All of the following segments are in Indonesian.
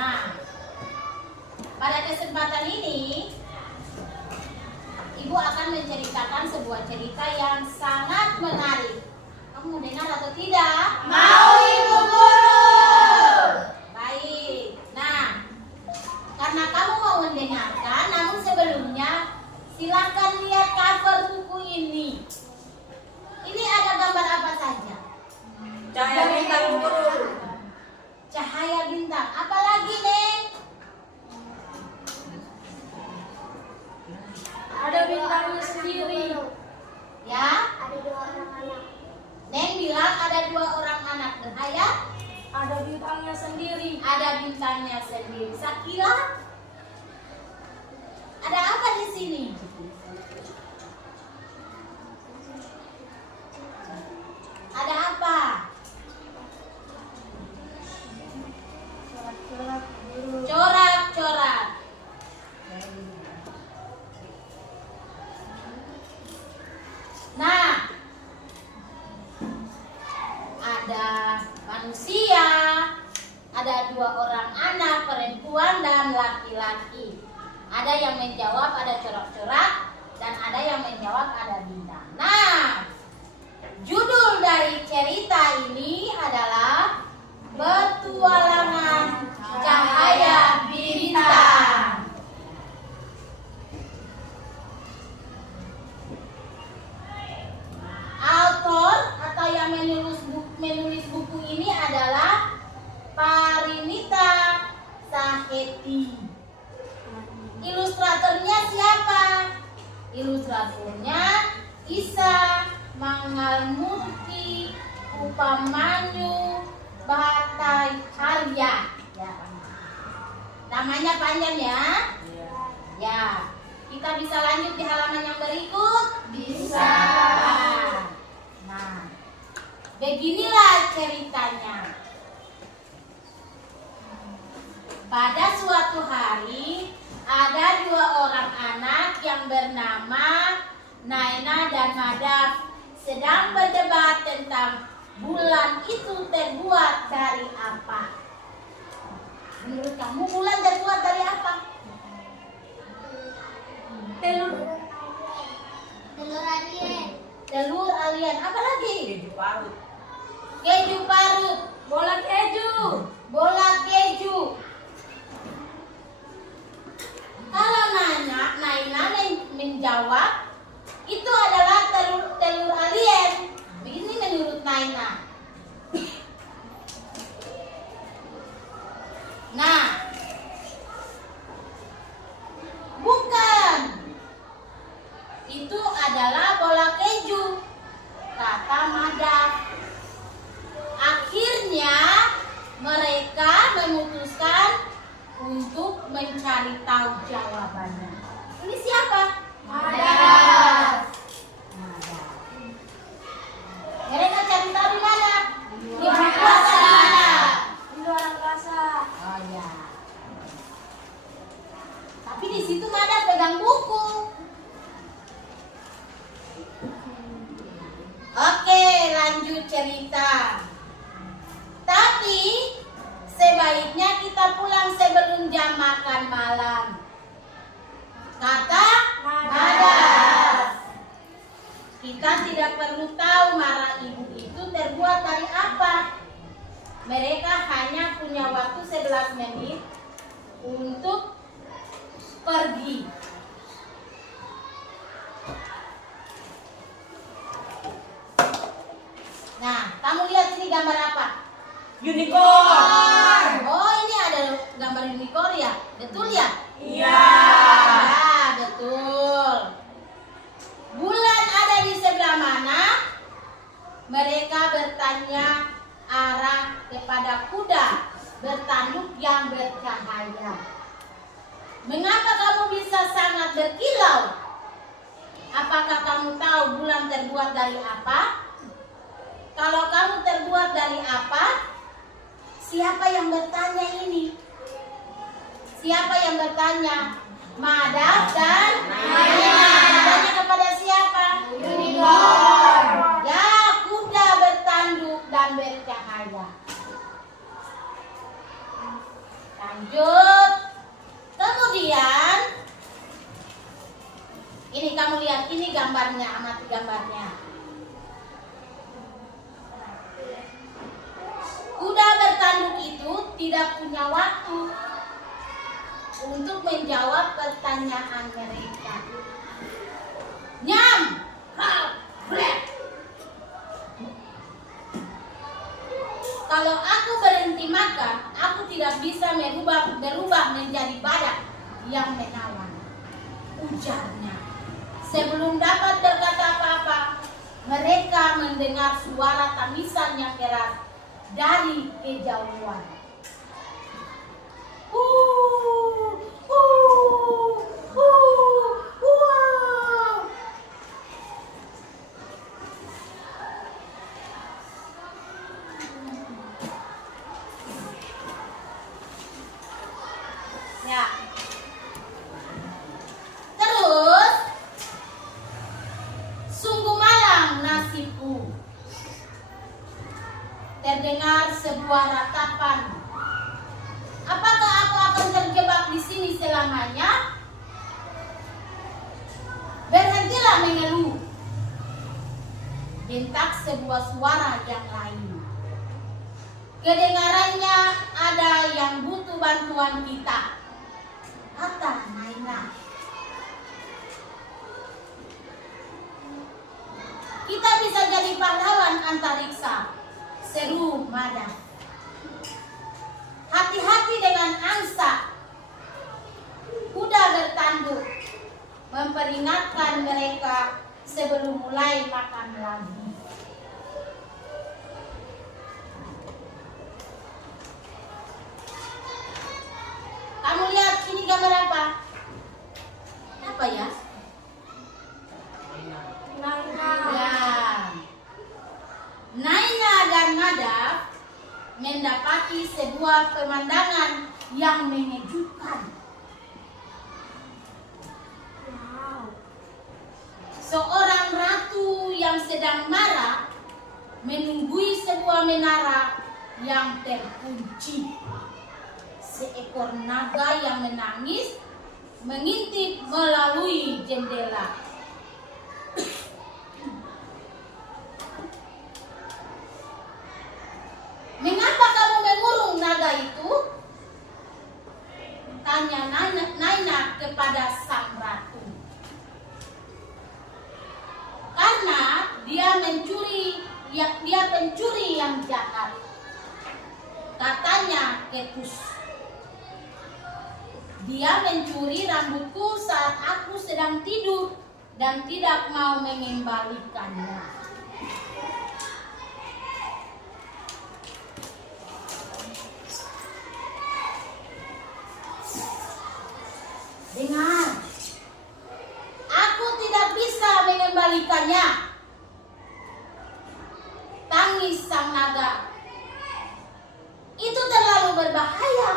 Nah, pada kesempatan ini Ibu akan menceritakan sebuah cerita yang sangat menarik. Kamu mau dengar atau tidak? Mau, Ibu Guru. Baik. Nah, karena kamu mau mendengarkan, namun sebelumnya silakan lihat cover buku ini. Ini ada gambar apa saja? Cahaya bintang, Guru. Cahaya bintang. Apa lagi, Neng? Ada bintangnya sendiri. Ya? Ada 2 orang anak. Neng bilang ada 2 orang anak. Dan Ayah? Ada bintangnya sendiri. Ada bintangnya sendiri. Sakila? Ada apa di sini? Ada apa? Corak-corak, Guru. Corak-corak. Nah, ada manusia, ada 2 orang anak, perempuan dan laki-laki. Ada yang menjawab ada corak-corak dan ada yang menjawab ada bintang. Nah, judul dari cerita ini adalah Petualangan Cahaya Bintang. Autor atau yang menulis buku ini adalah Parinita Saheti. Ilustratornya siapa? Ilustratornya Isa Mangalmurti Upamanyu Bhattacharya. Ya. Namanya panjang ya? Ya. Kita bisa lanjut di halaman yang berikut? Bisa. Nah, beginilah ceritanya. Pada suatu hari ada 2 orang anak yang bernama Naina dan Madaf sedang berdebat tentang bulan itu terbuat dari apa. Menurut kamu bulan terbuat dari apa? Telur. Telur alien. Telur alien. Apa lagi? Keju parut. Keju parut. Bola keju. Bola keju. Kalau Naina menjawab itu adalah telur alien. Begini menurut Naina. Nah, bukan. Itu adalah bola keju, kata Madaf. Akhirnya mereka memutuskan untuk mencari tahu jawabannya. Ini siapa? Madaf. Madaf. Mereka cari tahu di mana? Di Luar buku angkasa. di mana? Di luar angkasa. Oh ya. Tapi di situ Madaf pegang buku. Oke, lanjut cerita. Tapi sebaiknya kita pulang sebelum jam makan malam, kata Madaf. Kita tidak perlu tahu marah ibu itu terbuat dari apa. Mereka hanya punya waktu 11 menit untuk pergi. Nah, kamu lihat ini gambar apa? Unicorn. Oh, ini ada gambar unicorn ya? Betul ya? Iya. Ya, betul. Bulan ada di sebelah mana? Mereka bertanya arah kepada kuda bertanduk yang bercahaya. Mengapa kamu bisa sangat berkilau? Apakah kamu tahu bulan terbuat dari apa? Kalau kamu terbuat dari apa? Siapa yang bertanya ini? Siapa yang bertanya? Madaf dan Naina. Bertanya kepada siapa? Unicorn. Ya, kuda bertanduk dan bercahaya. Lanjut. Kemudian ini kamu lihat, ini gambarnya, amati gambarnya. Kuda bertanduk itu tidak punya waktu untuk menjawab pertanyaan mereka. Nyam, kau, brek. Kalau aku berhenti makan, aku tidak bisa berubah menjadi badak yang menawan, ujarnya. Sebelum dapat berkata apa-apa, mereka mendengar suara tangisan yang keras dari kejauhan. Ya. Terus, sungguh malang nasibku. Terdengar sebuah ratapan. Apakah aku akan terjebak di sini selamanya? Berhentilah mengeluh, bentak sebuah suara yang lain. Kedengarannya ada yang butuh bantuan kita, kata Naina. Kita bisa jadi pahlawan antariksa, seru Mada. Hati-hati dengan angsa. Kuda bertanduk memperingatkan mereka sebelum mulai makan lagi. Kamu lihat ini gambar apa? Apa ya? Naina. Ya. Naina dan Mada mendapati sebuah pemandangan yang mengejutkan. Wow. Seorang ratu yang sedang marah menunggui sebuah menara yang terkunci. Seekor naga yang menangis mengintip melalui jendela. Mengapa kamu mengurung naga itu? Tanya Naina kepada sang ratu. Karena dia pencuri yang jahat, katanya Ketus. Dia mencuri rambutku saat aku sedang tidur dan tidak mau mengembalikannya. Dengar, aku tidak bisa mengembalikannya, tangis sang naga. Itu terlalu berbahaya.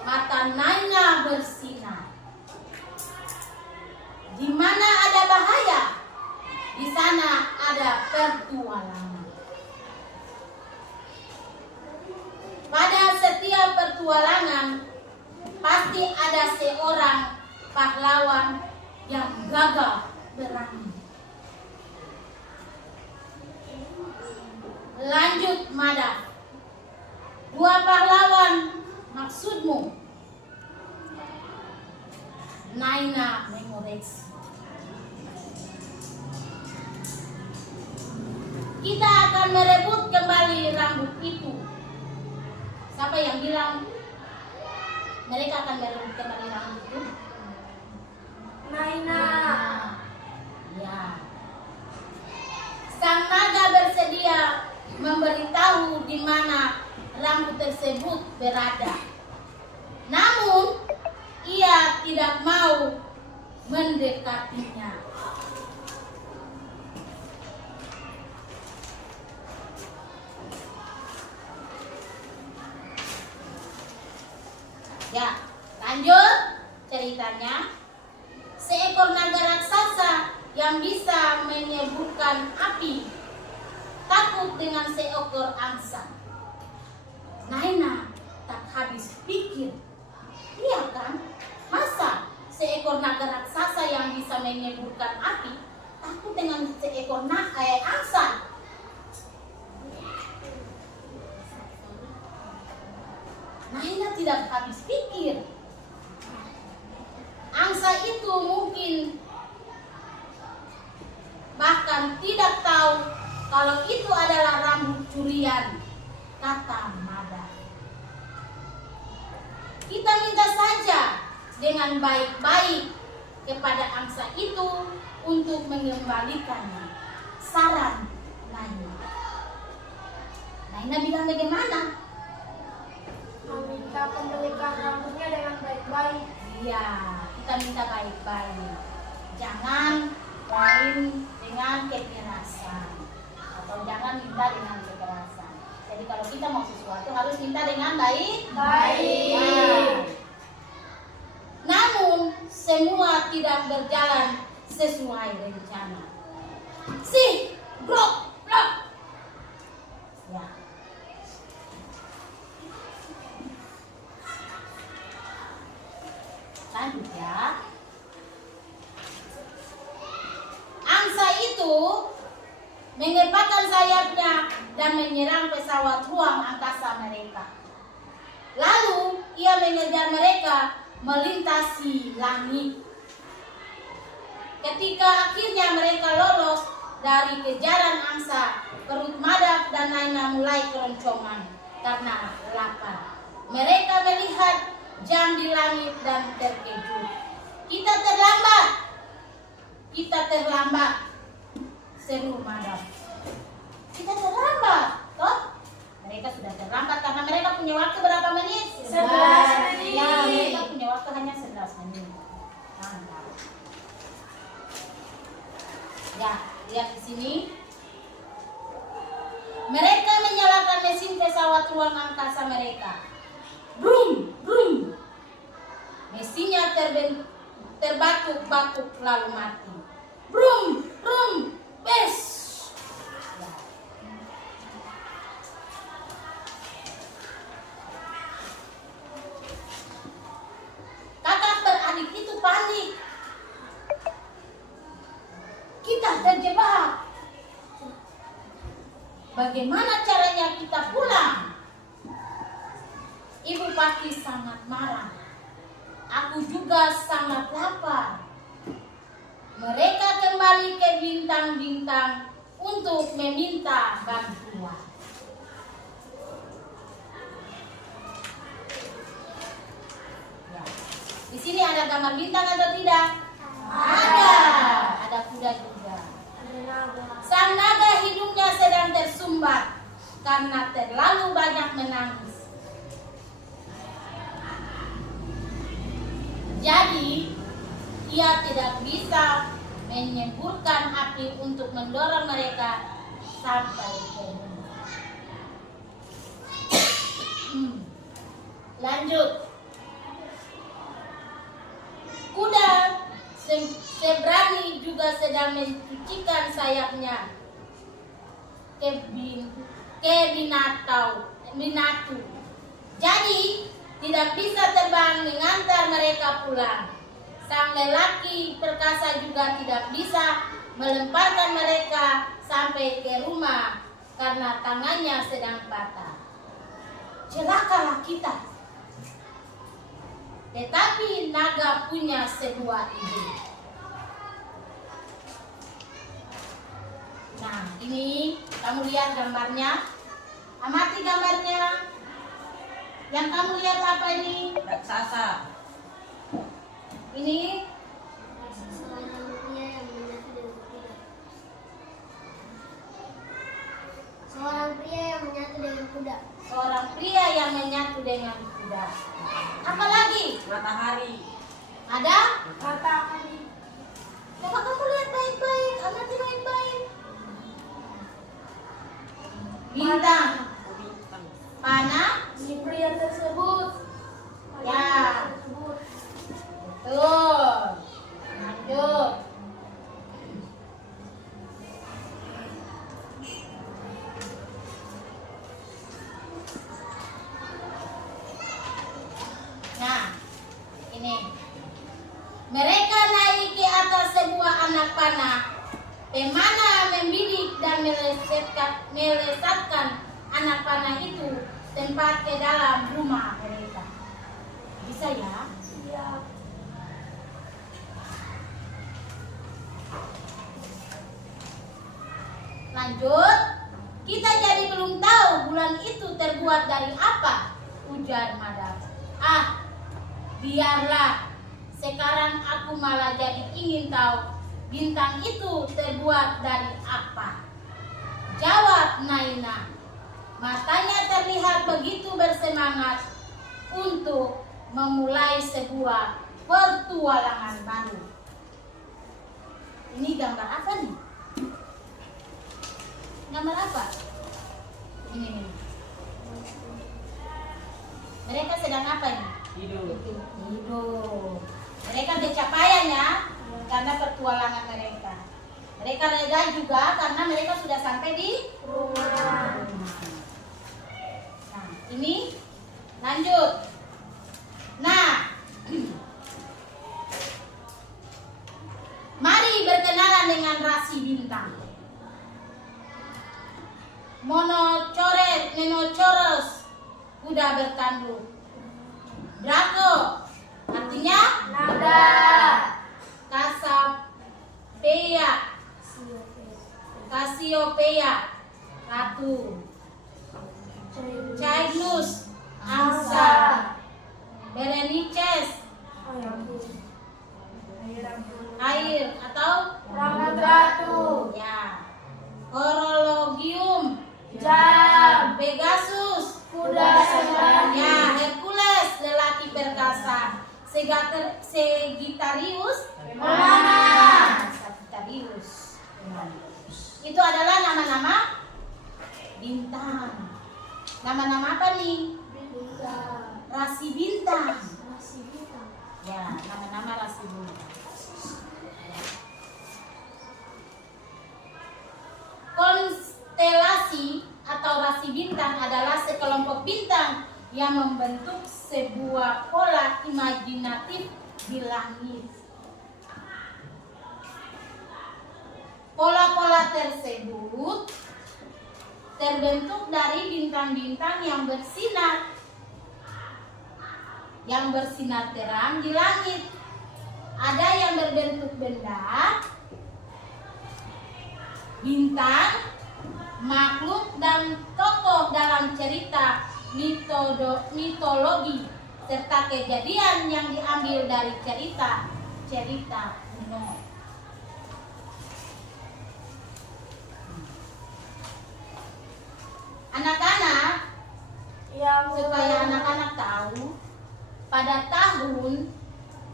Mata Naina bersinar. Di mana ada bahaya, di sana ada petualangan. Pada setiap petualangan pasti ada seorang pahlawan yang gagah berani. Lanjut Mada. Dua pahlawan maksudmu? Naina mengoreksi. Kita akan merebut kembali rambut itu. Siapa yang bilang mereka akan merebut kembali rambut itu? Naina. Ya. Sang naga bersedia memberitahu di mana rambut tersebut berada. Namun ia tidak mau mendekatinya. Ya, lanjut ceritanya. Seekor naga raksasa yang bisa menyemburkan api takut dengan seekor angsa. Naina menyemburkan api, takut dengan seekor angsa. Naina tidak habis pikir. Angsa itu mungkin bahkan tidak tahu kalau itu adalah rambut curian, kata Mada. Kita minta saja dengan baik-baik kepada angsa itu untuk mengembalikannya, saran Naina. Naina bilang bagaimana? Meminta kembalikan rambutnya dengan baik-baik. Iya, kita minta baik-baik. Jangan main dengan kekerasan atau jangan minta dengan kekerasan. Jadi kalau kita mau sesuatu harus minta dengan baik. Namun semua tidak berjalan sesuai rencana. Blok. Ya. Lanjut ya. Angsa itu mengepakkan sayapnya dan menyerang pesawat ruang angkasa mereka. Lalu ia mengejar mereka melintasi langit. Ketika akhirnya mereka lolos dari kejaran angsa, perut Mada dan Naina mulai keroncongan karena lapar. Mereka melihat jam di langit dan terkejut. Kita terlambat, seru Mada. Kita terlambat, toh? Mereka sudah terlambat karena mereka punya waktu berapa menit? 11 menit. Ya, mereka punya waktu hanya 11 menit. Mantap. Ya, lihat di sini. Mereka menyalakan mesin pesawat ruang angkasa mereka. Brum. Mesinnya terbatuk-batuk lalu mati. Brum, bes. Ya. Kakak beradik itu panik. Kita terjebak. Bagaimana caranya kita pulang? Ibu pasti sangat marah. Aku juga sangat lapar. Mereka kembali ke bintang-bintang untuk meminta bantuan. Ya. Di sini ada gambar bintang atau tidak? Ada kuda juga. Sang naga hidungnya sedang tersumbat karena terlalu banyak menangis. Jadi, ia tidak bisa menyemburkan api untuk mendorong mereka sampai ke rumah. Lanjut. Kuda Sebrani juga sedang mencucikan sayapnya ke binatu. Jadi tidak bisa terbang mengantar mereka pulang. Sang lelaki perkasa juga tidak bisa melemparkan mereka sampai ke rumah karena tangannya sedang patah. Celakalah kita. Tetapi naga punya sebuah ide. Nah, ini kamu lihat gambarnya. Amati gambarnya. Yang kamu lihat apa ini? Raksasa. Ini Seorang pria yang menyatu dengan kuda. seorang pria yang menyatu dengan kuda. Apa lagi? Matahari. Ada? Matahari. Coba kamu lihat baik-baik, amati baik-baik. Bintang, Bintang. panah, Si pria tersebut. Ya. betul. Lanjut. Nah, ini. Mereka naik ke atas sebuah Kemana membidik dan melesatkan anak panah itu tempat ke dalam rumah mereka. Bisa ya? Siap. Lanjut. Kita jadi belum tahu bulan itu terbuat dari apa, ujar Madam. Ah, biarlah. Sekarang aku malah jadi ingin tahu bintang itu terbuat dari apa. Jawab Naina. Matanya terlihat begitu bersemangat untuk memulai sebuah petualangan baru. Ini gambar apa nih? Gambar apa? Ini. Mereka sedang apa nih? Hidup. Hidup. Mereka bercapaian ya, karena petualangan mereka. Mereka lega juga karena mereka sudah sampai di rumah. Nah, ini lanjut. Nah, mari berkenalan dengan rasi bintang. Monocoros, kuda bertanduk. Draco, artinya Naga. Cassiopeia, ratu. Cygnus, angsa. Berenices, air atau Rambut ratu. ya. Horologium, Jam. Pegasus, Kuda sembrani. ya. Hercules, lelaki perkasa. Sagittarius, Mana? Sagittarius. Itu adalah nama-nama bintang. Nama-nama apa nih? Bintang. Rasi bintang. Masih bintang. Ya, nama-nama rasi bintang. Konstelasi atau rasi bintang adalah sekelompok bintang yang membentuk sebuah pola imajinatif di langit. Pola-pola tersebut terbentuk dari bintang-bintang yang bersinar terang di langit. Ada yang berbentuk benda, bintang, makhluk, dan tokoh dalam cerita mitologi serta kejadian yang diambil dari cerita kuno. Anak-anak, supaya anak-anak tahu, pada tahun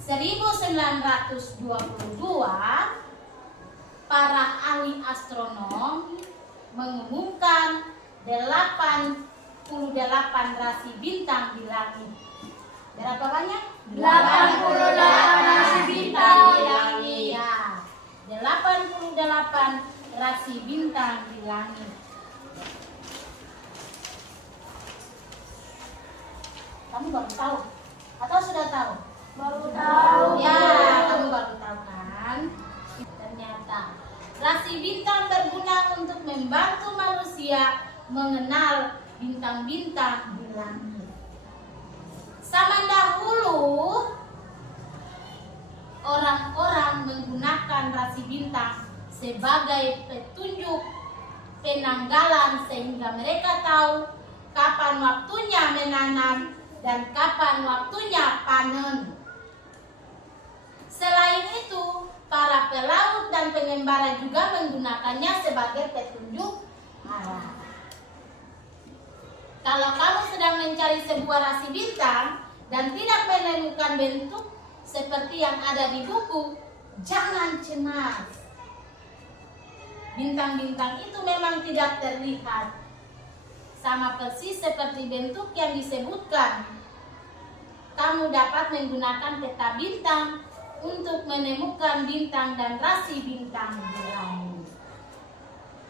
1922 para ahli astronom mengumumkan 88 rasi bintang di langit. Berapa banyak? 88 rasi bintang di langit. Ya, 88 rasi bintang di langit. Kamu baru tahu atau sudah tahu? Baru tahu. Ya, kamu baru tahu kan? Ternyata rasi bintang berguna untuk membantu manusia mengenal bintang-bintang di langit. Zaman dahulu orang-orang menggunakan rasi bintang sebagai petunjuk penanggalan sehingga mereka tahu kapan waktunya menanam dan kapan waktunya panen. Selain itu, para pelaut dan pengembara juga menggunakannya sebagai petunjuk arah. Kalau kamu sedang mencari sebuah rasi bintang dan tidak menemukan bentuk seperti yang ada di buku, jangan cemas. Bintang-bintang itu memang tidak terlihat, sama persis seperti bentuk yang disebutkan. Kamu dapat menggunakan peta bintang untuk menemukan bintang dan rasi bintang di langit.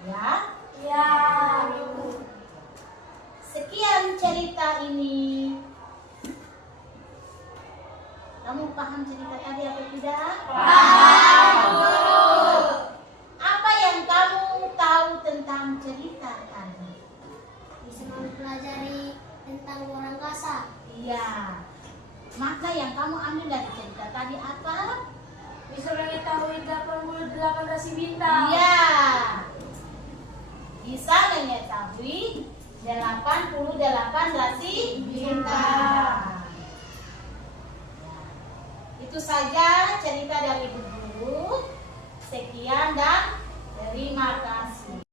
Ya? Ya. Sekian cerita ini. Kamu paham cerita tadi atau tidak? Paham, Guru. Apa yang mempelajari tentang luar angkasa. Iya. Makna yang kamu ambil dari cerita tadi apa? Bisa mengetahui 88 rasi bintang. Iya. Bisa mengetahui 88 rasi bintang. Itu saja cerita dari Bu Guru. Sekian dan terima kasih.